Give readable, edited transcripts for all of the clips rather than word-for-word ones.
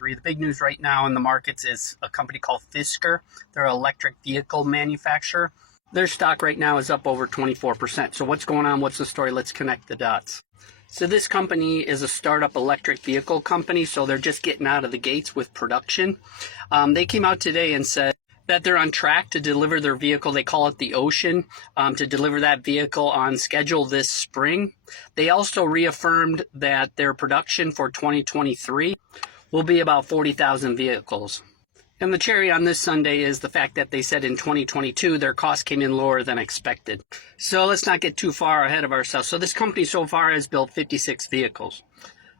The big news right now in the markets is a company called Fisker. They're an electric vehicle manufacturer. Their stock right now is up over 24%. So what's going on? What's the story? Let's connect the dots. So this company is a startup electric vehicle company, so they're just getting out of the gates with production. They came out today and said that they're on track to deliver their vehicle. They call it the Ocean, to deliver that vehicle on schedule this spring. They also reaffirmed that their production for 2023 will be about 40,000 vehicles. And the cherry on this sundae is the fact that they said in 2022 their costs came in lower than expected. So let's not get too far ahead of ourselves. So this company so far has built 56 vehicles.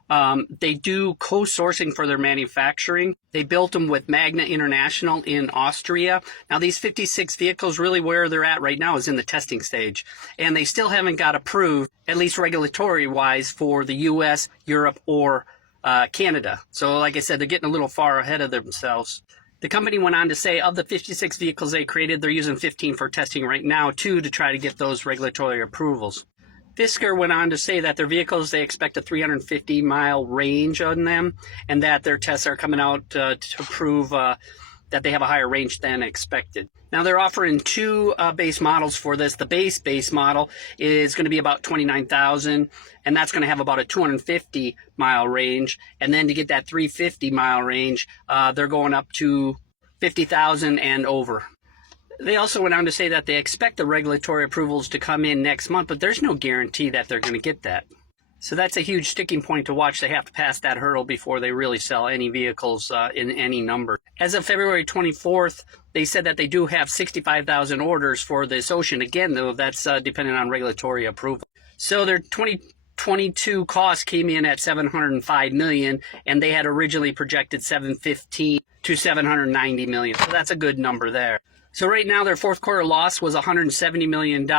They do co-sourcing for their manufacturing. They built them with Magna International in Austria. Now these 56 vehicles, really where they're at right now is in the testing stage. And they still haven't got approved, at least regulatory wise, for the US, Europe, or Canada. So like I said, they're getting a little far ahead of themselves. The company went on to say of the 56 vehicles they created, they're using 15 for testing right now, too, to try to get those regulatory approvals. Fisker went on to say that their vehicles, they expect a 350-mile range on them, and that their tests are coming out to prove that they have a higher range than expected. Now they're offering two base models for this. The base model is going to be about $29,000, and that's going to have about a 250-mile range. And then to get that 350-mile range, they're going up to $50,000 and over. They also went on to say that they expect the regulatory approvals to come in next month, but there's no guarantee that they're going to get that. So that's a huge sticking point to watch. They have to pass that hurdle before they really sell any vehicles in any number. As of February 24th, they said that they do have 65,000 orders for this Ocean. Again, though, that's dependent on regulatory approval. So their 2022 costs came in at $705 million, and they had originally projected $715 to $790 million. So that's a good number there. So right now their fourth quarter loss was $170 million,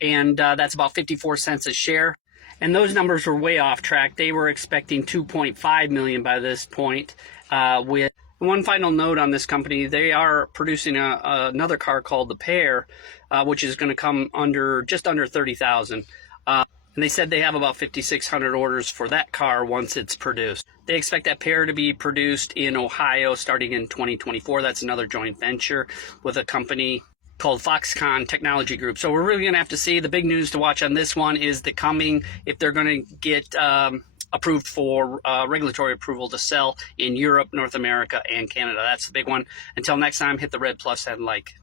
and that's about 54 cents a share. And those numbers were way off track. They were expecting 2.5 million by this point. With one final note on this company, they are producing another car called the Pear, which is going to come just under 30,000. And they said they have about 5,600 orders for that car once it's produced. They expect that Pear to be produced in Ohio starting in 2024. That's another joint venture with a company called Foxconn Technology Group. So we're really going to have to see. The big news to watch on this one is the coming, if they're going to get approved for regulatory approval to sell in Europe, North America, and Canada. That's the big one. Until next time, hit the red plus and like.